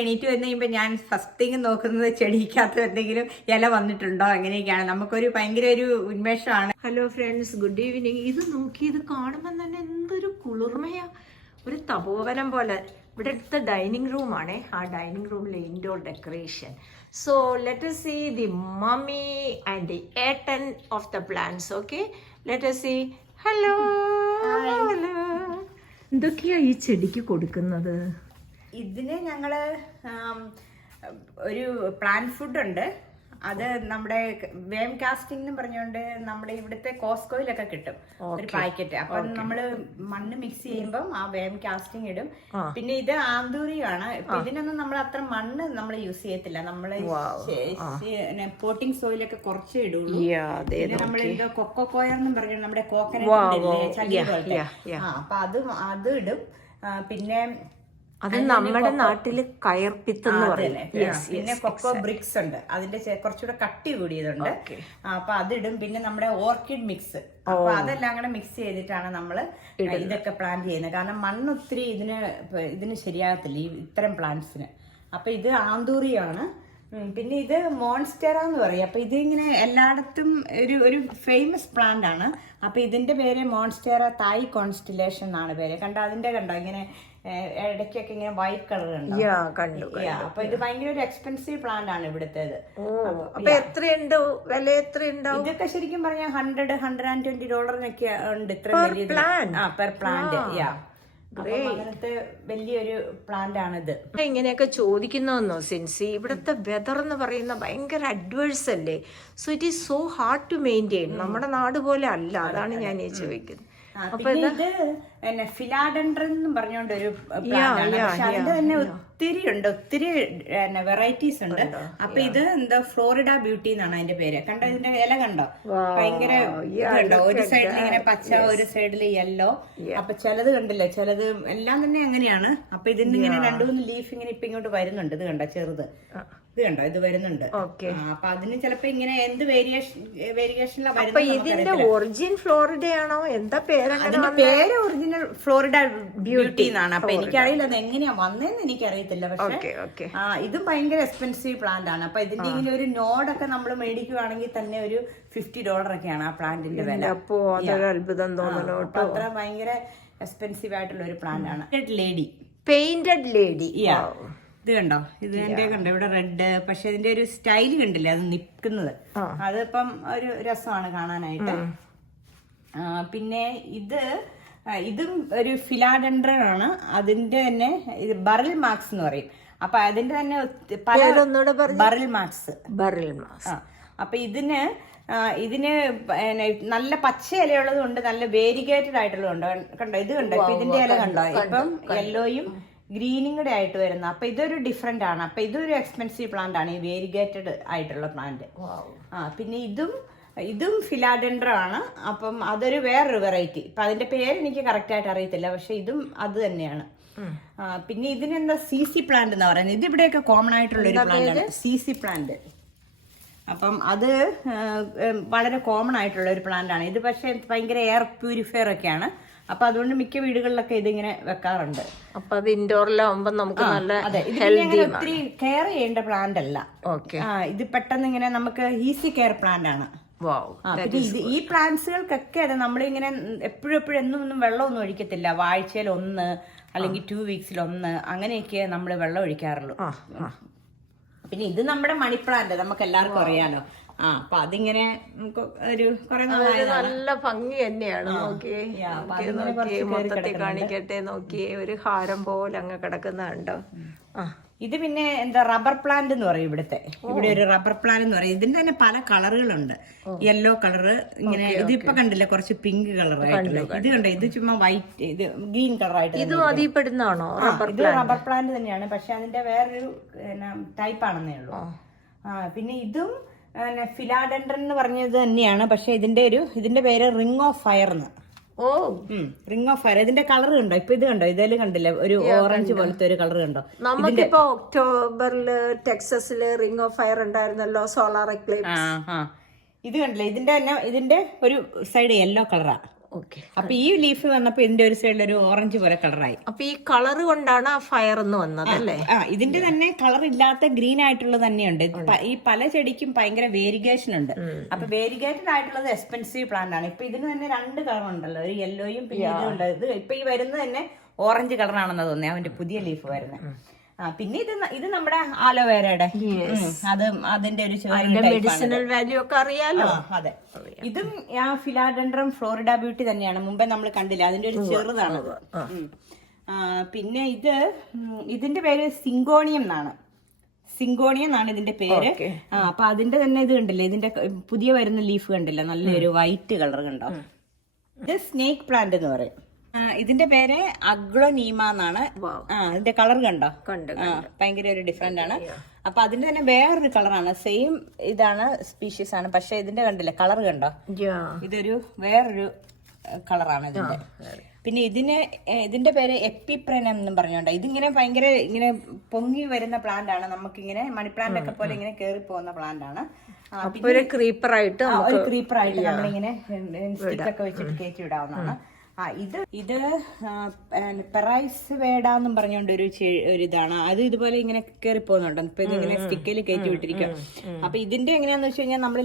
എണീറ്റ് വന്നു കഴിയുമ്പോൾ ഞാൻ ഫസ്റ്റ് തിങ് നോക്കുന്നത് ചെടിക്കകത്ത് എന്തെങ്കിലും ഇല വന്നിട്ടുണ്ടോ അങ്ങനെയൊക്കെയാണ്. നമുക്കൊരു ഭയങ്കര ഒരു ഉന്മേഷമാണ്. Hello friends, good evening. ഇത് നോക്കി, ഇത് കാണുമ്പോൾ തന്നെ എന്തൊരു കുളിർമയാ, ഒരു തപോവനം പോലെ. ഇവിടുത്തെ ഡൈനിങ് റൂമാണേ, ആ ഡൈനിങ് റൂമിലെ indoor decoration. So let us see the mummy and the ഏട്ടൻ of the plants. Okay, let us see. Hello hello. എന്തൊക്കെയാ ഈ ചെടിക്ക് കൊടുക്കുന്നത്? ഇതിന് ഞങ്ങള് ഒരു പ്ലാന്റ് ഫുഡ് ഉണ്ട്. അത് നമ്മുടെ വേം കാസ്റ്റിംഗ് എന്ന് പറഞ്ഞുകൊണ്ട് നമ്മുടെ ഇവിടുത്തെ കോസ്കോയിലൊക്കെ കിട്ടും ഒരു പാക്കറ്റ്. അപ്പൊ നമ്മള് മണ്ണ് മിക്സ് ചെയ്യുമ്പോൾ ആ വേം കാസ്റ്റിംഗ് ഇടും. പിന്നെ ഇത് ആന്തൂറിയാണ്. ഇപ്പൊ ഇതിനൊന്നും നമ്മൾ അത്ര മണ്ണ് നമ്മൾ യൂസ് ചെയ്യത്തില്ല. നമ്മള് പോട്ടിംഗ് സോയിലൊക്കെ കുറച്ചേ ഇടുള്ളൂ. പിന്നെ നമ്മൾ എന്തോ കൊക്കോക്കോയെന്നും പറഞ്ഞു നമ്മുടെ കോക്കനട്ട് ചകിരി പോലത്തെ, അപ്പൊ അത് ഇടും. പിന്നെ അത് നമ്മുടെ നാട്ടില് കയർപ്പിത്തെന്ന് പറയും. പിന്നെ കൊക്കോ ബ്രിക്സ് ഉണ്ട്, അതിന്റെ കുറച്ചുകൂടെ കട്ടി കൂടിയതുണ്ട്. അപ്പൊ അതിടും. പിന്നെ നമ്മുടെ ഓർക്കിഡ് മിക്സ്, അപ്പൊ അതെല്ലാം കൂടെ മിക്സ് ചെയ്തിട്ടാണ് നമ്മള് ഇതൊക്കെ പ്ലാന്റ് ചെയ്യുന്നത്. കാരണം മണ്ണ് ഒത്തിരി ഇതിന് ശരിയാകത്തില്ല ഇത്തരം പ്ലാന്റ്സിന്. അപ്പൊ ഇത് ആന്തൂറിയാണ്. പിന്നെ ഇത് മോൺസ്റ്റെറ എന്ന് പറയും. അപ്പൊ ഇതിങ്ങനെ എല്ലായിടത്തും ഒരു ഫേമസ് പ്ലാന്റ് ആണ്. അപ്പൊ ഇതിന്റെ പേര് മോൺസ്റ്റെറ തായ് കോൺസ്റ്റലേഷൻ എന്നാണ് പേര്. കണ്ടോ ഇങ്ങനെ ഇടയ്ക്കൊക്കെ ഇങ്ങനെ വൈറ്റ് കളർ കണ്ടു. അപ്പൊ ഇത് ഭയങ്കര ഒരു എക്സ്പെൻസീവ് പ്ലാന്റ് ആണ് ഇവിടുത്തേത്. അപ്പൊ എത്രയുണ്ട് വില? എത്രയുണ്ടാവും ഇതൊക്കെ ശരിക്കും പറഞ്ഞാൽ $100-120 ഉണ്ട് ഇത്ര വലിയ പെർ പ്ലാന്റ്. അങ്ങനത്തെ വലിയൊരു പ്ലാന്റ് ആണിത്. ഇങ്ങനെയൊക്കെ ചോദിക്കുന്നതെന്നോ സിൻസി, ഇവിടുത്തെ വെതർ എന്ന് പറയുന്ന ഭയങ്കര അഡ്വേഴ്സ് അല്ലേ. So it is so hard to maintain. നമ്മുടെ നാട് പോലെ അല്ല, അതാണ് ഞാൻ ചോദിക്കുന്നത്. പിന്നെ ഇത് ഫിലാഡൻഡ്രൻ എന്ന് പറഞ്ഞോണ്ട് ഒരു പ്ലാന്റ് ആണ്. പക്ഷെ അതിന്റെ തന്നെ ഒത്തിരി വെറൈറ്റീസ് ഉണ്ട്. അപ്പൊ ഇത് എന്താ ഫ്ലോറിഡ ബ്യൂട്ടി എന്നാണ് അതിന്റെ പേര്. കണ്ടോ ഇതിന്റെ ഇല കണ്ടോ? ഭയങ്കര ഇതുണ്ടോ, ഒരു സൈഡിൽ ഇങ്ങനെ പച്ച, ഒരു സൈഡിൽ യെല്ലോ. അപ്പൊ ചിലത് കണ്ടില്ല, ചിലത് എല്ലാം തന്നെ അങ്ങനെയാണ്. അപ്പൊ ഇതിന് ഇങ്ങനെ 2-3 ലീഫ് ഇങ്ങനെ ഇപ്പൊ ഇങ്ങോട്ട് വരുന്നുണ്ട്. ഇത് കണ്ടോ ചെറുത്, ഇത് കണ്ടോ, ഇത് വരുന്നുണ്ട്. അപ്പൊ അതിന് ചിലപ്പോ ഇങ്ങനെ എന്ത് വേരിയേഷനിലാണ് വരുന്നത്. ഇതിന്റെ ഒറിജിൻ ഫ്ലോറിഡയാണോ? എന്താ പേര്? അതിന്റെ പേര് ഒറിജിനൽ ഫ്ലോറിഡ ബ്യൂട്ടി എന്നാണ്. അപ്പൊ എനിക്കറിയില്ല അത് എങ്ങനെയാ വന്നതെന്ന് എനിക്കറിയത്തില്ല. പക്ഷെ ഇതും ഭയങ്കര എക്സ്പെൻസീവ് പ്ലാന്റ് ആണ്. അപ്പൊ ഇതിന്റെ ഇങ്ങനെ ഒരു നോഡൊക്കെ നമ്മൾ മേടിക്കുവാണെങ്കിൽ തന്നെ ഒരു $50 ഒക്കെയാണ് ആ പ്ലാന്റിന്റെ വില. അപ്പോ അതൊരു അത്ഭുതം തോന്നുന്നു. അത്ര ഭയങ്കര എക്സ്പെൻസീവ് ആയിട്ടുള്ള ഒരു പ്ലാന്റ് ആണ്. Painted lady. ഇത് കണ്ടോ, ഇതിന്റെ കണ്ടോ ഇവിടെ റെഡ്. പക്ഷെ ഇതിന്റെ ഒരു സ്റ്റൈല് കണ്ടില്ലേ അത് നിക്കുന്നത്, അതിപ്പം ഒരു രസമാണ് കാണാനായിട്ട്. പിന്നെ ഇതും ഒരു ഫിലാഡൻഡ്രൻ ആണ്. അതിന്റെ തന്നെ ഇത് ബറിൽ മാർക്സ് എന്ന് പറയും. അപ്പൊ അതിന്റെ തന്നെ ബറിൽ മാർക്സ്. അപ്പൊ ഇതിന് നല്ല പച്ച ഇലയുള്ളത് കൊണ്ട് നല്ല വേരിഗേറ്റഡ് ആയിട്ടുള്ളതുണ്ട്. കണ്ടോ, ഇത് കണ്ടോ, ഇപ്പൊ ഇതിന്റെ ഇല കണ്ടോ, ഇപ്പം യെല്ലോയും ഗ്രീനും കൂടെ ആയിട്ട് വരുന്ന. അപ്പൊ ഇതൊരു ഡിഫറെന്റ് ആണ്. അപ്പൊ ഇതൊരു എക്സ്പെൻസീവ് പ്ലാന്റ് ആണ്, ഈ വേരിഗേറ്റഡ് ആയിട്ടുള്ള പ്ലാന്റ്. പിന്നെ ഇതും ഫിലാഡൻഡ്ര ആണ്. അപ്പം അതൊരു വേറൊരു വെറൈറ്റി. ഇപ്പൊ അതിന്റെ പേര് എനിക്ക് കറക്റ്റ് ആയിട്ട് അറിയത്തില്ല, പക്ഷെ ഇതും അത് തന്നെയാണ്. പിന്നെ ഇതിനെന്താ CC പ്ലാന്റ് എന്ന് പറയുന്നത്. ഇത് ഇവിടെയൊക്കെ കോമൺ ആയിട്ടുള്ള ഒരു പ്ലാന്റ് ആണ്, CC പ്ലാന്റ്. അപ്പം അത് വളരെ കോമൺ ആയിട്ടുള്ള ഒരു പ്ലാന്റ് ആണ് ഇത്. പക്ഷെ ഭയങ്കര എയർ പ്യൂരിഫയർ ഒക്കെയാണ്. അപ്പൊ അതുകൊണ്ട് മിക്ക വീടുകളിലൊക്കെ ഇതിങ്ങനെ വെക്കാറുണ്ട്. അപ്പൊ അത് ഇൻഡോറിലാവുമ്പോ നമുക്ക് നല്ല ഒത്തിരി കെയർ ചെയ്യേണ്ട പ്ലാന്റ് അല്ല. ഇത് പെട്ടെന്ന് ഇങ്ങനെ നമുക്ക് ഈസി കെയർ പ്ലാന്റ് ആണ്. ഈ പ്ലാന്റ്സുകൾക്കൊക്കെ അതെ നമ്മളിങ്ങനെ എപ്പോഴും എന്നും വെള്ളമൊന്നും ഒഴിക്കത്തില്ല. ആഴ്ചയിൽ 1 അല്ലെങ്കിൽ 2 വീക്സിൽ 1 അങ്ങനെയൊക്കെ നമ്മൾ വെള്ളം ഒഴിക്കാറുള്ളൂ. പിന്നെ ഇത് നമ്മുടെ മണി പ്ലാന്റ് നമുക്ക് എല്ലാവർക്കും അറിയാലോ. അപ്പൊ അതിങ്ങനെ ഒരു നല്ല ഭംഗി തന്നെയാണ്. മൊത്തത്തിൽ കാണിക്കട്ടെ. നോക്കിയേ, ഒരു ഹാരം പോലെ അങ്ങ് കിടക്കുന്നുണ്ടോ. ഇത് പിന്നെ എന്താ റബ്ബർ പ്ലാന്റ് എന്ന് പറയും. ഇവിടെ ഒരു റബ്ബർ പ്ലാന്റ് എന്ന് പറയും. ഇതിന്റെ തന്നെ പല കളറുകളുണ്ട്. യെല്ലോ കളറ് ഇങ്ങനെ, ഇതിപ്പോ കണ്ടില്ല കുറച്ച് പിങ്ക് കളർ ആയിട്ടുള്ള. ഇത് കണ്ടോ, ഇത് ചുമ്മാ വൈറ്റ്, ഇത് ഗ്രീൻ കളർ ആയിട്ട്. ഇത് അതിൽപ്പെടുന്നതാണോ? ഇത് റബ്ബർ പ്ലാന്റ് തന്നെയാണ്, പക്ഷെ അതിന്റെ വേറൊരു ടൈപ്പ് ആണെന്നേ ഉള്ളൂ. പിന്നെ ഇതും ഫിലാഡൻഡ്രൻ എന്ന് പറഞ്ഞത് തന്നെയാണ്, പക്ഷെ ഇതിന്റെ പേര് റിംഗ് ഓഫ് ഫയർ എന്ന്. Ring of fire. ഇതിന്റെ കളർ കണ്ടോ, ഇപ്പൊ ഇത് കണ്ടോ, ഇതിൽ കണ്ടില്ല ഒരു ഓറഞ്ച് പോലത്തെ ഒരു കളർ കണ്ടോ. നമുക്കിപ്പോ ഒക്ടോബറില് ടെക്സസില് റിംഗ് ഓഫ് ഫയർ ഉണ്ടായിരുന്നല്ലോ, സോളാർ എക്ലിപ്സ്. ഇത് കണ്ടില്ലേ, ഇതിന്റെ ഒരു സൈഡ് യെല്ലോ കളറാ. ഓക്കെ. അപ്പൊ ഈ ലീഫ് വന്നപ്പോ ഇതിന്റെ ഒരു സൈഡിൽ ഒരു ഓറഞ്ച് പോലെ കളറായി. അപ്പൊ ഈ കളർ കൊണ്ടാണ് ആ ഫയർ എന്ന് വന്നത് അല്ലേ? ഇതിന്റെ തന്നെ കളർ ഇല്ലാത്ത ഗ്രീൻ ആയിട്ടുള്ളത് തന്നെയുണ്ട്. ഈ പല ചെടിക്കും ഭയങ്കര വേരിഗേഷൻ ഉണ്ട്. അപ്പൊ വേരിഗേറ്റഡ് ആയിട്ടുള്ളത് എക്സ്പെൻസീവ് പ്ലാന്റ് ആണ്. ഇപ്പൊ ഇതിന് തന്നെ 2 കളർ ഉണ്ടല്ലോ, ഒരു യെല്ലോയും പിന്നെ ഇതുണ്ട്. ഇത് ഇപ്പൊ ഈ വരുന്നത് തന്നെ ഓറഞ്ച് കളറാണെന്ന് തോന്നുന്നത്, അവന്റെ പുതിയ ലീഫ് വരുന്നത്. പിന്നെ ഇത് നമ്മുടെ ആലോവേരയുടെ അത് അതിന്റെ ഒരു മെഡിസിനൽ വാല്യൂ ഒക്കെ അറിയാലോ. അതെ, ഇതും ഫിലാഡെൻഡ്രം ഫ്ലോറിഡ ബ്യൂട്ടി തന്നെയാണ്. മുമ്പേ നമ്മൾ കണ്ടില്ല, അതിന്റെ ഒരു ചെറുതാണത്. പിന്നെ ഇതിന്റെ പേര് സിങ്കോണിയം എന്നാണ്. സിങ്കോണിയം എന്നാണ് ഇതിന്റെ പേര്. അപ്പൊ അതിന്റെ തന്നെ ഇത് കണ്ടില്ലേ, ഇതിന്റെ പുതിയ വരുന്ന ലീഫ് കണ്ടില്ല, നല്ലൊരു വൈറ്റ് കളർ കണ്ടോ. ഇത് സ്നേക്ക് പ്ലാന്റ് എന്ന് പറയും. ഇതിന്റെ പേര് അഗ്ലോനീമ എന്നാണ്. ഇതിന്റെ കളർ കണ്ടോ, ഭയങ്കര ഒരു ഡിഫറെന്റ് ആണ്. അപ്പൊ അതിന്റെ തന്നെ വേറൊരു കളറാണ്, സെയിം ഇതാണ്, സ്പീഷീസ് ആണ്, പക്ഷെ ഇതിന്റെ കണ്ടില്ലേ കളർ കണ്ടോ, ഇതൊരു വേറൊരു കളറാണ് ഇതിന്റെ. പിന്നെ ഇതിന്റെ പേര് എപ്പിപ്രെനം എന്നും പറഞ്ഞോണ്ട്. ഇതിങ്ങനെ ഭയങ്കര ഇങ്ങനെ പൊങ്ങി വരുന്ന പ്ലാന്റ് ആണ്. നമുക്കിങ്ങനെ മണി പ്ലാന്റ് ഒക്കെ പോലെ ഇങ്ങനെ കേറി പോകുന്ന പ്ലാന്റ് ആണ്. ഒരു ക്രീപ്പറായിട്ട് നമ്മളിങ്ങനെ സ്റ്റിക്കൊക്കെ വെച്ചിട്ട് കയറ്റി വിടാവുന്നതാണ്. ഇത് പെറൈസ് വേഡ എന്നും പറഞ്ഞോണ്ട് ഒരു ഇതാണ്. അത് ഇതുപോലെ ഇങ്ങനെ കയറി പോകുന്നുണ്ട്. ഇപ്പൊ ഇതിങ്ങനെ സ്റ്റിക്കിൽ കയറ്റി വിട്ടിരിക്കുക. അപ്പൊ ഇതിന്റെ എങ്ങനെയാന്ന് വെച്ച് കഴിഞ്ഞാൽ നമ്മൾ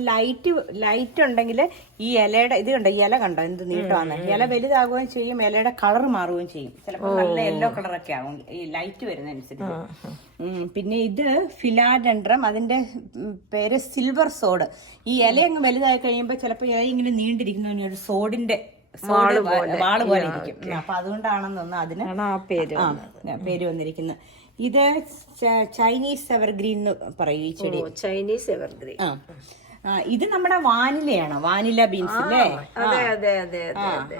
ലൈറ്റ് ഉണ്ടെങ്കിൽ ഈ ഇലയുടെ ഇത് കണ്ടോ, ഇല കണ്ടോ എന്ത് നീട്ടമാണ്. ഇല വലുതാകുകയും ചെയ്യും, ഇലയുടെ കളർ മാറുകയും ചെയ്യും. ചിലപ്പോൾ നല്ല യെല്ലോ കളറൊക്കെ ആകും ഈ ലൈറ്റ് വരുന്നതനുസരിച്ച്. പിന്നെ ഇത് ഫിലാഡെൻഡ്രം, അതിന്റെ പേര് സിൽവർ സോഡ്. ഈ ഇല അങ്ങ് വലുതായി കഴിയുമ്പോൾ ചിലപ്പോൾ ഇല ഇങ്ങനെ നീണ്ടിരിക്കുന്ന ഒരു സോഡിന്റെ വാള് പോലെ ഇരിക്കും. അപ്പൊ അതുകൊണ്ടാണെന്ന് തോന്നുന്നു അതിന് പേര് വന്നിരിക്കുന്നത്. ഇത് ചൈനീസ് എവർഗ്രീൻ എന്ന് പറയും ഈ ചെടി. Chinese evergreen. ഇത് നമ്മുടെ വാനിലയാണോ, വാനില ബീൻസ് അല്ലേ?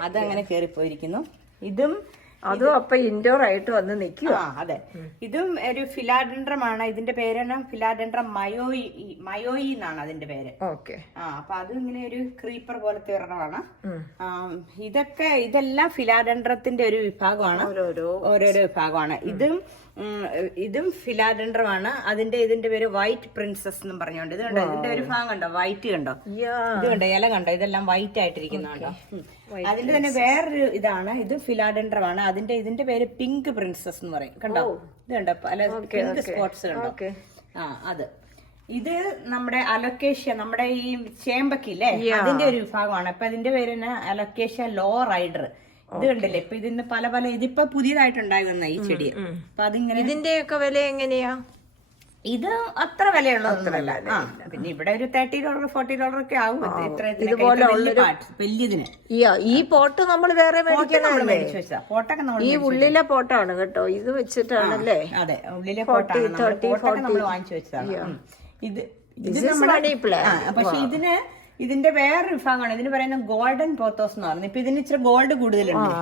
അതങ്ങനെ കേറിപ്പോയിരിക്കുന്നു. അതും അപ്പൊ ഇൻഡോർ ആയിട്ട് വന്ന് നിൽക്കുക. അതെ, ഇതും ഒരു ഫിലാഡെൻഡ്രം ആണ്. ഇതിന്റെ പേരാണ് ഫിലാഡെൻഡ്രം മയോയി എന്നാണ് അതിന്റെ പേര്. അപ്പൊ അതും ഇങ്ങനെ ഒരു ക്രീപ്പർ പോലത്തെ ഒരെണ്ണമാണ്. ഇതെല്ലാം ഫിലാഡെൻഡ്രത്തിന്റെ ഒരു വിഭാഗമാണ്, ഓരോരോ വിഭാഗമാണ്. ഇതും ഫിലാഡെൻഡ്രം ആണ്. ഇതിന്റെ പേര് വൈറ്റ് പ്രിൻസസ് എന്നും പറഞ്ഞോണ്ട്. ഇത് കണ്ടോ, ഇതിന്റെ ഒരു ഭാഗം കണ്ടോ, വൈറ്റ് കണ്ടോ, ഇത് കണ്ടോ, ഇല കണ്ടോ, ഇതെല്ലാം വൈറ്റ് ആയിട്ടിരിക്കുന്നുണ്ടോ. അതിന്റെ തന്നെ വേറൊരു ഇതാണ്, ഇത് ഫിലാഡെൻഡ്രം ആണ്. ഇതിന്റെ പേര് പിങ്ക് പ്രിൻസസ് എന്ന് പറയും. കണ്ടോ, ഇത് കണ്ടോ, പല പിങ്ക് സ്പോട്ട്സ് കണ്ടോ. ഇത് നമ്മുടെ അലൊക്കേഷ്യ, നമ്മുടെ ഈ ചേമ്പക്കില്ലേ, അതിന്റെ ഒരു വിഭാഗമാണ്. അപ്പൊ ഇതിന്റെ പേര് തന്നെ അലൊക്കേഷ്യ ലോ റൈഡർ. ഇത് കണ്ടില്ലേ, ഇപ്പൊ ഇതിന് പല ഇതിപ്പോ പുതിയതായിട്ടുണ്ടായി വന്ന ഈ ചെടി. അപ്പൊ അതിങ്ങനെ ഇതിന്റെയൊക്കെ വില എങ്ങനെയാ? ഇത് അത്ര വിലയുള്ളതൊന്നുമല്ല. പിന്നെ ഇവിടെ ഒരു $30 $40 ഒക്കെ ആവും വലിയതിന്. ഈ പോട്ട് നമ്മൾ വേറെ മേടിച്ചു വെച്ചാ പോട്ടൊക്കെ ഈ ഉള്ളിലെ പോട്ടാണ് കേട്ടോ, ഇത് വെച്ചിട്ടാണല്ലേ? അതെ, ഉള്ളിലെ പോട്ടാണ് നമ്മൾ വാങ്ങിച്ചു വെച്ചതാണ്. പക്ഷെ ഇതിന്റെ വേറൊരു വിഭാഗമാണ്. ഇതിന് പറയുന്നത് ഗോൾഡൻ പോത്തോസ് എന്ന് പറയുന്നത്. ഇപ്പൊ ഇതിന് ഇച്ചിരി ഗോൾഡ് കൂടുതലുണ്ട്.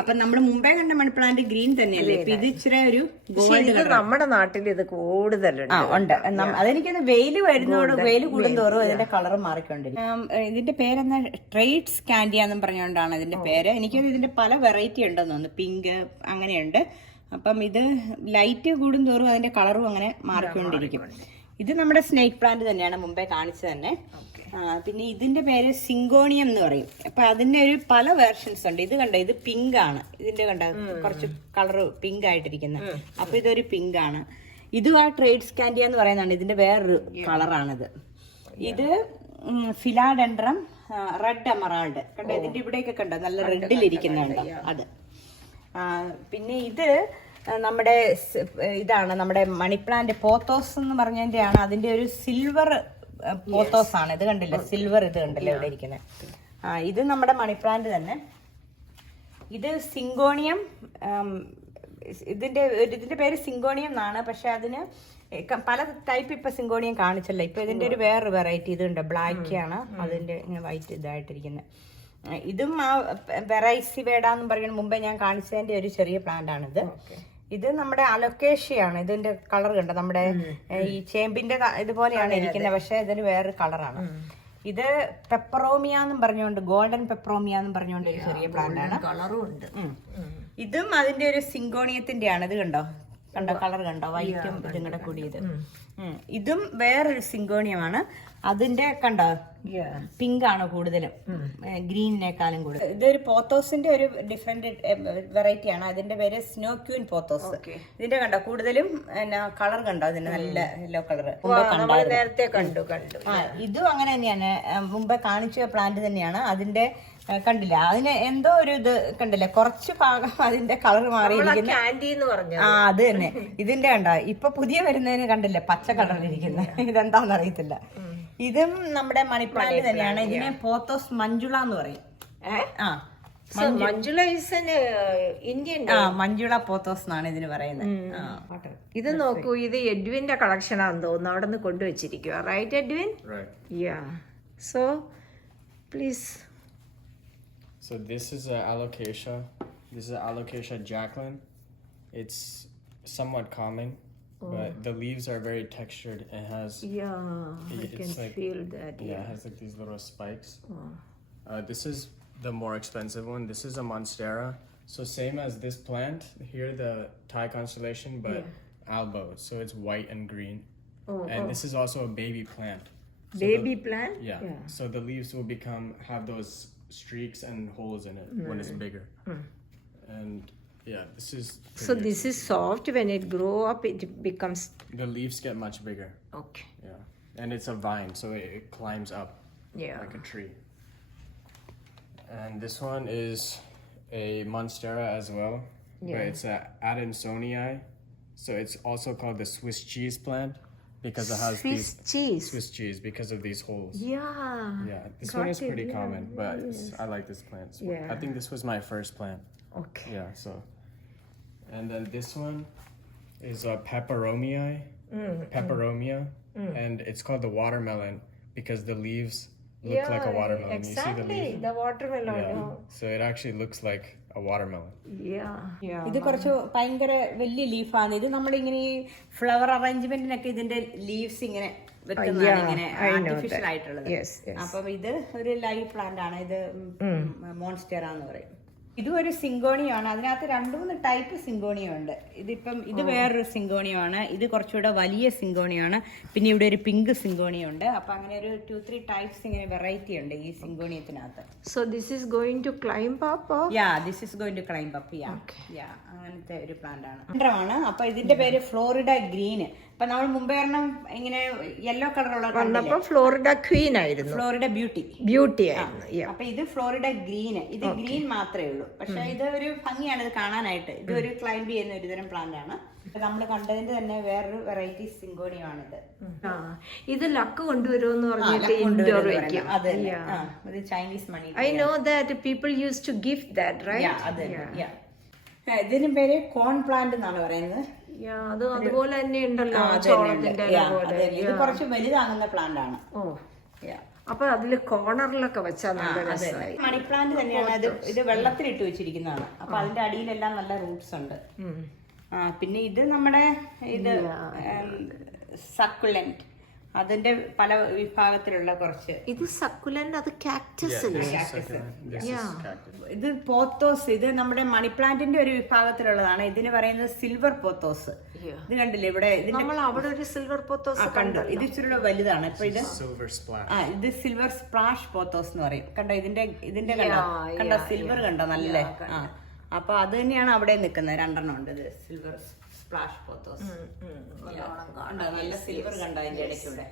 അപ്പൊ നമ്മൾ മുമ്പേ കണ്ട മണി പ്ലാന്റ് ഗ്രീൻ തന്നെയല്ലേ, ഇപ്പൊ ഇത് ഇച്ചിരി ഒരു ഗോൾഡ്. നമ്മുടെ നാട്ടിൽ ഇത് കൂടുതലുണ്ട്. ഉണ്ട്. അതെനിക്കൊന്ന് വെയിൽ കൂടുന്തോറും ഇതിന്റെ കളർ മാറിക്കൊണ്ടിരിക്കും. ഇതിന്റെ പേരെന്നാ ട്രേഡ്സ് കാൻഡിയ എന്നും പറഞ്ഞുകൊണ്ടാണ് ഇതിന്റെ പേര്. എനിക്കൊന്ന് ഇതിന്റെ പല വെറൈറ്റി ഉണ്ടെന്ന് തോന്നുന്നു, പിങ്ക് അങ്ങനെയുണ്ട്. അപ്പം ഇത് ലൈറ്റ് കൂടുന്തോറും അതിന്റെ കളറും അങ്ങനെ മാറിക്കൊണ്ടിരിക്കും. ഇത് നമ്മുടെ സ്നേക്ക് പ്ലാന്റ് തന്നെയാണ്, മുമ്പേ കാണിച്ചത് തന്നെ. പിന്നെ ഇതിന്റെ പേര് സിങ്കോണിയം എന്ന് പറയും. അപ്പൊ അതിന്റെ ഒരു പല വേർഷൻസ് ഉണ്ട്. ഇത് കണ്ടോ, ഇത് പിങ്ക് ആണ്. ഇതിന്റെ കണ്ടോ, കുറച്ച് കളർ പിങ്ക് ആയിട്ടിരിക്കുന്നത്. അപ്പൊ ഇതൊരു പിങ്ക് ആണ്. ഇതും ട്രേഡ്സ് കാൻഡിയ എന്ന് പറയുന്നതാണ്. ഇതിന്റെ വേറൊരു കളറാണിത്. ഇത് ഫിലാഡെൻഡ്രം റെഡ് എമറാൾഡ് കണ്ടോ, ഇതിന്റെ ഇവിടെയൊക്കെ കണ്ടോ, നല്ല റെഡിലിരിക്കുന്നുണ്ട് അത്. പിന്നെ ഇത് നമ്മുടെ ഇതാണ് നമ്മുടെ മണി പ്ലാന്റ് പോത്തോസ് എന്ന് പറഞ്ഞതിന്റെയാണ്. അതിന്റെ ഒരു സിൽവർ പോത്തോസ് ആണ്. ഇത് കണ്ടില്ല, സിൽവർ ഇത് കണ്ടില്ല ഇവിടെ ഇരിക്കുന്നത്. ഇത് നമ്മുടെ മണി പ്ലാന്റ് തന്നെ. ഇത് സിങ്കോണിയം. ഇതിന്റെ പേര് സിങ്കോണിയം എന്നാണ്. പക്ഷെ അതിന് പല ടൈപ്പ് ഇപ്പൊ സിങ്കോണിയം കാണിച്ചല്ലോ. ഇപ്പൊ ഇതിന്റെ ഒരു വേറൊരു വെറൈറ്റി ഇതുണ്ട്, ബ്ലാക്ക് ആണ്. അതിന്റെ ഇങ്ങനെ വൈറ്റ് ഇതായിട്ടിരിക്കുന്നത്. ഇതും വെറൈസി വേഡ എന്ന് പറയുന്നത് മുമ്പേ ഞാൻ കാണിച്ചതിന്റെ ഒരു ചെറിയ പ്ലാന്റ് ആണിത്. ഇത് നമ്മുടെ അലൊക്കേഷ്യയാണ്. ഇതിന്റെ കളർ കണ്ടോ, നമ്മുടെ ഈ ചേമ്പിന്റെ ഇതുപോലെയാണ് ഇരിക്കുന്നത്, പക്ഷെ ഇതിന് വേറൊരു കളറാണ്. ഇത് പെപ്പറോമിയ എന്നും പറഞ്ഞുകൊണ്ട്, ഗോൾഡൻ പെപ്പറോമിയ എന്നും പറഞ്ഞുകൊണ്ട് ഒരു ചെറിയ പ്ലാന്റ് ആണ്. കളറും ഉണ്ട്. ഇതും അതിന്റെ ഒരു സിങ്കോണിയത്തിന്റെ ആണ്. ഇത് കണ്ടോ, കണ്ടോ കളർ കണ്ടോ വൈറ്റും ഇതും കൂടെ കൂടിയത്. ഇതും വേറൊരു സിങ്കോണിയമാണ്. അതിന്റെ കണ്ടോ പിങ്ക് ആണ് കൂടുതലും, ഗ്രീനിനേക്കാളും കൂടുതൽ. ഇതൊരു പോത്തോസിന്റെ ഒരു ഡിഫറെന്റ് വെറൈറ്റി ആണ്. അതിന്റെ പേര് സ്നോ ക്യൂൻ പോത്തോസ്. ഇതിന്റെ കണ്ടോ കൂടുതലും കളർ കണ്ടോ അതിന്റെ നല്ല യെല്ലോ കളർ നേരത്തെ കണ്ടു. ഇതും അങ്ങനെ തന്നെയാണ്, മുമ്പേ കാണിച്ച പ്ലാന്റ് തന്നെയാണ്. അതിന്റെ കണ്ടില്ല, അതിന് എന്തോ ഒരു ഇത് കണ്ടില്ല, കുറച്ച് ഭാഗം അതിന്റെ കളർ മാറിയിരിക്കുന്നു. ആ അത് തന്നെ. ഇതിന്റെ കണ്ടോ ഇപ്പൊ പുതിയ വരുന്നതിന് കണ്ടില്ല പച്ച കളറിലിരിക്കുന്നത്, ഇതെന്താന്ന് അറിയത്തില്ല. ഇതും നമ്മുടെ മണി പ്ലാന്റ് തന്നെയാണ്. ഇതിനെ പോത്തോസ് മഞ്ജുള എന്ന് പറയും. മഞ്ജുള ഇന്ത്യൻ മഞ്ജുള പോത്തോസ് എന്നാണ് ഇതിന് പറയുന്നത്. ഇത് നോക്കൂ, ഇത് എഡ്വിന്റെ കളക്ഷൻ ആണെന്ന് തോന്നുന്നു, അവിടെ നിന്ന് കൊണ്ടുവച്ചിരിക്കുക. Right Edwin? Yeah. So please. So this is a alocasia. This is alocasia Jacqueline. It's somewhat common, but the leaves are very textured. It has I can feel that. Yeah, it has like these little spikes. This is the more expensive one. This is a monstera. So same as this plant here, the Thai constellation, but albo. So it's white and green. And this is also a baby plant. So baby plant? Yeah. So the leaves will have those streaks and holes in it when it's bigger. And yeah, this is so this is soft. When it grow up, it becomes, the leaves get much bigger. Okay. Yeah. And it's a vine, so it climbs up like a tree. And this one is a monstera as well, but it's a Adansonii. So it's also called the Swiss cheese plant because it has Swiss cheese because of these holes. Yeah, this one is pretty common, but I like this plant. I think this was my first plant. Okay. Yeah, so. And then this one is a peperomia, and it's called the watermelon because the leaves look like a watermelon. Exactly, you see the leaves? the watermelon. Yeah. So it actually looks like a watermelon. ഇത് കുറച്ച് ഭയങ്കര വലിയ ലീഫാണ്. ഇത് നമ്മളിങ്ങനെ ഈ flower അറേഞ്ച്മെന്റിനൊക്കെ ഇതിന്റെ leaves ഇങ്ങനെ വെക്കുന്നതാണ്, ഇങ്ങനെ ആർട്ടിഫിഷ്യൽ ആയിട്ടുള്ളത്. അപ്പം ഇത് ഒരു ലൈവ് പ്ലാന്റ് ആണ്. ഇത് മോൺസ്റ്റെറ എന്ന് പറയും. ഇതും ഒരു സിങ്കോണിയാണ്. അതിനകത്ത് 2-3 ടൈപ്പ് സിങ്കോണിയുണ്ട്. ഇത് വേറൊരു സിങ്കോണിയാണ്. ഇത് കുറച്ചുകൂടെ വലിയ സിങ്കോണിയാണ്. പിന്നെ ഇവിടെ ഒരു പിങ്ക് സിങ്കോണിയുണ്ട്. അപ്പൊ അങ്ങനെ ഒരു 2-3 ടൈപ്സ് ഇങ്ങനെ വെറൈറ്റി ഉണ്ട് ഈ സിങ്കോണിയത്തിനകത്ത്. So this is going to climb up? This is going to climb up. അങ്ങനത്തെ ഒരു പ്ലാന്റ് ആണ്. അപ്പൊ ഇതിന്റെ പേര് ഫ്ലോറിഡ ഗ്രീൻ. അപ്പൊ നമ്മൾ മുമ്പേ ഒരെണ്ണം ഇങ്ങനെ യെല്ലോ കളറുള്ള ഫ്ലോറിഡ ക്വീൻ ആയിരുന്നു, ഫ്ലോറിഡ ബ്യൂട്ടി ആയിരുന്നു. അപ്പൊ ഇത് ഫ്ലോറിഡ ഗ്രീൻ. ഇത് ഗ്രീൻ മാത്രമേ ഉള്ളൂ, പക്ഷെ ഇത് ഒരു ഭംഗിയാണ് ഇത് കാണാനായിട്ട്. ഇത് ഒരു ക്ലൈംബ് ചെയ്യുന്ന ഒരുതരം പ്ലാന്റ് ആണ്. നമ്മൾ കണ്ടതിന്റെ തന്നെ വേറൊരു വെറൈറ്റി സിങ്കോണിയമാണിത്. ഇത് ലക്ക് കൊണ്ടുവരുമെന്ന് പറഞ്ഞിട്ട് ഇൻഡോർ വെക്കും. അത് Chinese money. I know that people used to gift that, right? ഇതിന് പേര് കോൺ പ്ലാന്റ് എന്നാണ് പറയുന്നത്. അത് അതുപോലെ തന്നെ ഉണ്ടല്ലോ, ഇത് കുറച്ച് വലുതാകുന്ന പ്ലാന്റ് ആണ്. അപ്പൊ അതില് കോർണറിലൊക്കെ വെച്ചാൽ മണി പ്ലാന്റ് തന്നെയാണ്. ഇത് വെള്ളത്തിലിട്ട് വെച്ചിരിക്കുന്നതാണ്. അപ്പൊ അതിന്റെ അടിയിലെല്ലാം നല്ല റൂട്ട്സ് ഉണ്ട്. പിന്നെ ഇത് നമ്മുടെ ഇത് സക്കുലന്റ്, അതിന്റെ പല വിഭാഗത്തിലുള്ള കുറച്ച്. ഇത് സക്കുലന്റ്, അത് കാക്ടസ് അല്ലേ? ഇത് പോത്തോസ്. ഇത് നമ്മുടെ മണി പ്ലാന്റിന്റെ ഒരു വിഭാഗത്തിലുള്ളതാണ്. ഇതിന് പറയുന്നത് സിൽവർ പോത്തോസ്. ഇത് കണ്ടില്ലേ ഇവിടെ? നമ്മൾ അവിടെ ഒരു സിൽവർ പോത്തോസ് കണ്ടു. ഇത് ഇച്ചിരി വലുതാണ്. ഇപ്പൊ ഇത് ഇത് സിൽവർ സ്പ്ലാഷ് പോത്തോസ് എന്ന് പറയും. കണ്ടോ ഇതിന്റെ കണ്ടോ സിൽവർ കണ്ടോ നല്ല. അപ്പൊ അത് തന്നെയാണ് അവിടെ നിൽക്കുന്നത്. 2 ഉണ്ട്. ഇത് സിൽവർ സ്പ്ലാഷ് പോത്തോസ്. നല്ല സിൽവർ കണ്ടോ അതിന്റെ ഇടയ്ക്കൂടെ.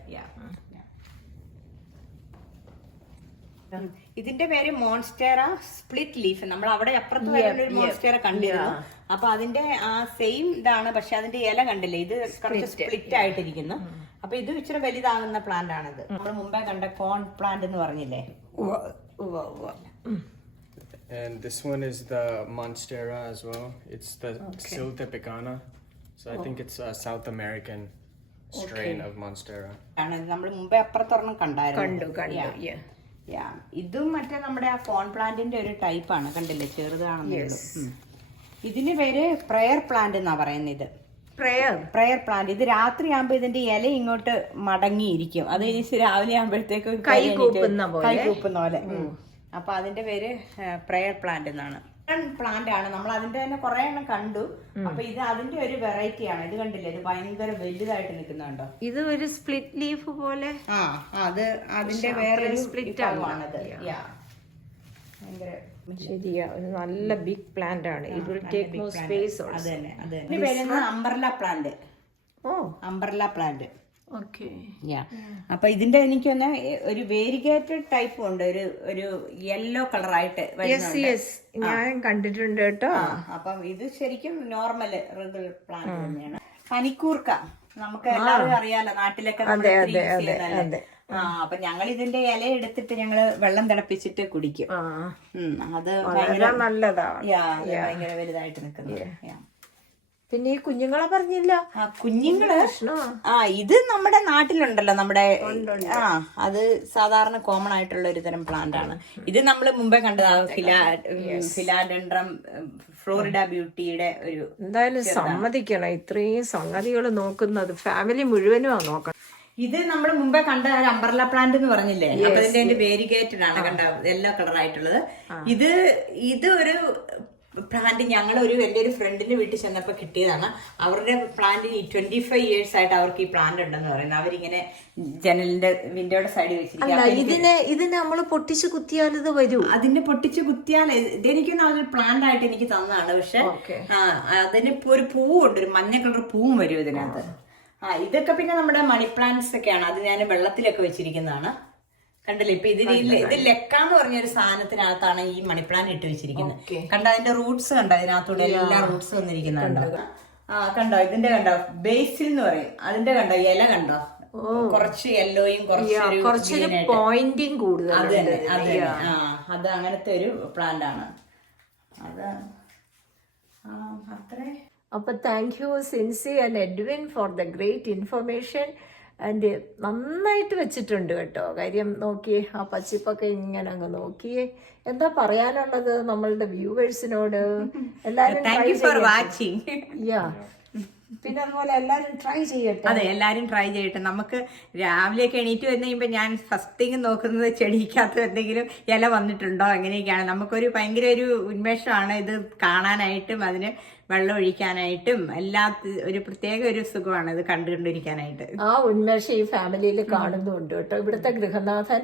ഇതിന്റെ പേര് മോൺസ്റ്റെറ സ്പ്ലിറ്റ് ലീഫ്. നമ്മൾ അവിടെ അപ്പുറത്ത് ഒരു മോൺസ്റ്റെറ കണ്ടിരുന്നു. അപ്പൊ അതിന്റെ ആ സെയിം ഇതാണ്, പക്ഷെ അതിന്റെ ഇല കണ്ടില്ലേ, ഇത് കുറച്ച് സ്പ്ലിറ്റ് ആയിട്ടിരിക്കുന്നു. അപ്പൊ ഇത് ഇച്ചിരി വലുതാകുന്ന പ്ലാന്റ് ആണിത്. നമ്മൾ മുമ്പേ കണ്ട കോൺ പ്ലാന്റ് എന്ന് പറഞ്ഞില്ലേ. And this one is the monstera as well. It's the Siltepecana. So I think it's a South American strain of monstera. നമ്മൾ മുമ്പേ അപ്പുറത്തൊരെണ്ണം കണ്ടായിരുന്നു. ഇതും മറ്റേ നമ്മുടെ ആ കോൺ പ്ലാന്റിന്റെ ഒരു ടൈപ്പാണ്. കണ്ടില്ലേ, ചെറുതാണെന്നുള്ളൂ. ഇതിന് പേര് പ്രയർ പ്ലാന്റ് എന്നാ പറയുന്നത്. Prayer plant. ഇത് രാത്രി ആകുമ്പോ ഇതിന്റെ ഇല ഇങ്ങോട്ട് മടങ്ങിയിരിക്കും. അത് കഴിഞ്ഞ് രാവിലെ ആകുമ്പോഴത്തേക്ക് കൈ കൂപ്പുന്ന പോലെ. അപ്പൊ അതിന്റെ പേര് പ്രയർ പ്ലാന്റ് എന്നാണ്. പ്ലാന്റ് ആണ്. നമ്മൾ അതിന്റെ തന്നെ കുറെ എണ്ണം കണ്ടു. അപ്പൊ ഇത് അതിന്റെ ഒരു വെറൈറ്റി ആണ്. ഇത് കണ്ടില്ലേ, ഇത് ഭയങ്കര വലുതായിട്ട് നിൽക്കുന്നുണ്ടോ? ഇത് ഒരു സ്പ്ലിറ്റ് ലീഫ് പോലെ. അത് അതിന്റെ വേറെ സ്പ്ലിറ്റ് ആണത്. ഭയങ്കര ശരിയാ, ഒരു നല്ല ബിഗ് പ്ലാന്റ് ആണ്. It will take more space. അത് തന്നെ അത് തന്നെ. പേര് umbrella plant. Umbrella plant. Okay. അപ്പൊ ഇതിന്റെ എനിക്കൊന്ന് ഒരു വേരിഗേറ്റഡ് ടൈപ്പും ഉണ്ട്. ഒരു യെല്ലോ കളറായിട്ട് ഞാൻ കണ്ടിട്ടുണ്ട് കേട്ടോ. അപ്പം ഇത് ശരിക്കും നോർമൽ റെഗുലർ പ്ലാന്റ് തന്നെയാണ്. പനിക്കൂർക്ക നമുക്ക് എല്ലാവരും അറിയാലോ, നാട്ടിലൊക്കെ അപ്പൊ ഞങ്ങൾ ഇതിന്റെ ഇല എടുത്തിട്ട് ഞങ്ങള് വെള്ളം തിളപ്പിച്ചിട്ട് കുടിക്കും. അത് ഭയങ്കര വലുതായിട്ട് നിൽക്കുന്നത്. പിന്നെ ഈ കുഞ്ഞുങ്ങളെ പറഞ്ഞില്ല. കുഞ്ഞുങ്ങള് ഇത് നമ്മുടെ നാട്ടിലുണ്ടല്ലോ, നമ്മുടെ അത് സാധാരണ കോമൺ ആയിട്ടുള്ള ഒരു തരം പ്ലാന്റ് ആണ്. ഇത് നമ്മൾ മുമ്പേ കണ്ടതാണ്, ഫിലാഡെൻഡ്രം ഫ്ലോറിഡ ബ്യൂട്ടിയുടെ ഒരു. എന്തായാലും സമ്മതിക്കണം, ഇത്രയും സംഗതികൾ നോക്കുന്നത് ഫാമിലി മുഴുവനും നോക്കണം. ഇത് നമ്മൾ മുമ്പേ കണ്ട ഒരു അംബ്രല്ല പ്ലാന്റ് എന്ന് പറഞ്ഞില്ലേ, അപ്പൊ ഇതിന്റെ വേരിഗേറ്റഡ് ആണ്, കണ്ട യെല്ലോ കളർ ആയിട്ടുള്ളത്. ഇത് ഒരു പ്ലാന്റ് ഞങ്ങൾ ഒരു വലിയൊരു ഫ്രണ്ടിന്റെ വീട്ടിൽ ചെന്നപ്പോ കിട്ടിയതാണ്. അവരുടെ പ്ലാന്റിന് 25 years ആയിട്ട് അവർക്ക് ഈ പ്ലാന്റ് ഉണ്ടെന്ന് പറയുന്നത്. അവരിങ്ങനെ ജനലിന്റെ വിൻഡോയുടെ സൈഡിൽ വെച്ചിരിക്കും. ഇതിനെ നമ്മള് പൊട്ടിച്ച് കുത്തിയാൽ ഇത് വരൂ. അതിന് പൊട്ടിച്ച് കുത്തിയാൽ ഇതെനിക്കൊന്നും അതൊരു പ്ലാന്റ് ആയിട്ട് എനിക്ക് തന്നതാണ്. പക്ഷെ അതിന് ഇപ്പൊ ഒരു പൂവുണ്ട്, ഒരു മഞ്ഞ കളർ പൂവും വരും ഇതിനകത്ത്. ഇതൊക്കെ പിന്നെ നമ്മുടെ മണി പ്ലാന്റ്സ് ഒക്കെയാണ്. അത് ഞാൻ വെള്ളത്തിലൊക്കെ വെച്ചിരിക്കുന്നതാണ്. കണ്ടല്ലേ, ഇപ്പൊ ഇത് ലെക്കാന്ന് പറഞ്ഞൊരു സാധനത്തിനകത്താണ് ഈ മണി പ്ലാന്റ് ഇട്ട് വെച്ചിരിക്കുന്നത്. കണ്ടോ അതിന്റെ റൂട്ട്സ് കണ്ടോ, ഇതിനകത്തൂടെ എല്ലാ റൂട്ട്സ് വന്നിരിക്കുന്നുണ്ടോ? കണ്ടോ ഇതിന്റെ കണ്ടോ, ബേസിൽ എന്ന് പറയും. അതിന്റെ കണ്ടോ ഇല കണ്ടോ, കുറച്ച് യെല്ലോയും കുറച്ച് പോയിന്റിങ് കൂടുതൽ. അത് അങ്ങനത്തെ ഒരു പ്ലാന്റ് ആണ് അത്. അത്രേ. അപ്പൊ thank you Sincy and Edwin for the great information. And നന്നായിട്ട് വെച്ചിട്ടുണ്ട് കേട്ടോ. കാര്യം നോക്കിയേ, ആ പച്ചിപ്പൊക്കെ ഇങ്ങനെ അങ്ങ് നോക്കിയേ. എന്താ പറയാനുള്ളത് നമ്മളുടെ വ്യൂവേഴ്സിനോട്? എല്ലാരും പിന്നെ അതുപോലെ എല്ലാരും ട്രൈ ചെയ്യട്ടെ. അതെ, എല്ലാരും ട്രൈ ചെയ്യട്ടെ. നമുക്ക് രാവിലെയൊക്കെ എണീറ്റ് വന്നു കഴിയുമ്പോൾ ഞാൻ ഫസ്റ്റ് തിങ് നോക്കുന്നത് ചെടിക്കകത്ത് എന്തെങ്കിലും ഇല വന്നിട്ടുണ്ടോ എങ്ങനെയൊക്കെയാണ്. നമുക്കൊരു ഭയങ്കര ഒരു ഉന്മേഷമാണ് ഇത് കാണാനായിട്ടും അതിന് വെള്ളം ഒഴിക്കാനായിട്ടും ഒരു പ്രത്യേക ഒരു സുഖമാണ് ഇത് കണ്ടുകൊണ്ടിരിക്കാനായിട്ട്. ആ ഉന്മേഷം ഈ ഫാമിലിയിൽ കാണുന്നുണ്ട് കേട്ടോ. ഇവിടുത്തെ ഗൃഹനാഥൻ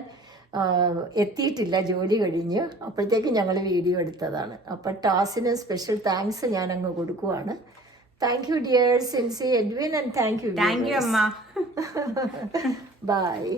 എത്തിയിട്ടില്ല, ജോലി കഴിഞ്ഞ്. അപ്പോഴത്തേക്ക് ഞങ്ങൾ വീഡിയോ എടുത്തതാണ്. അപ്പൊ ടാസിന് സ്പെഷ്യൽ താങ്ക്സ് ഞാൻ അങ്ങ് കൊടുക്കുവാണ്. Thank you, dear Cincy, Edwin, and thank you, Amma. Bye.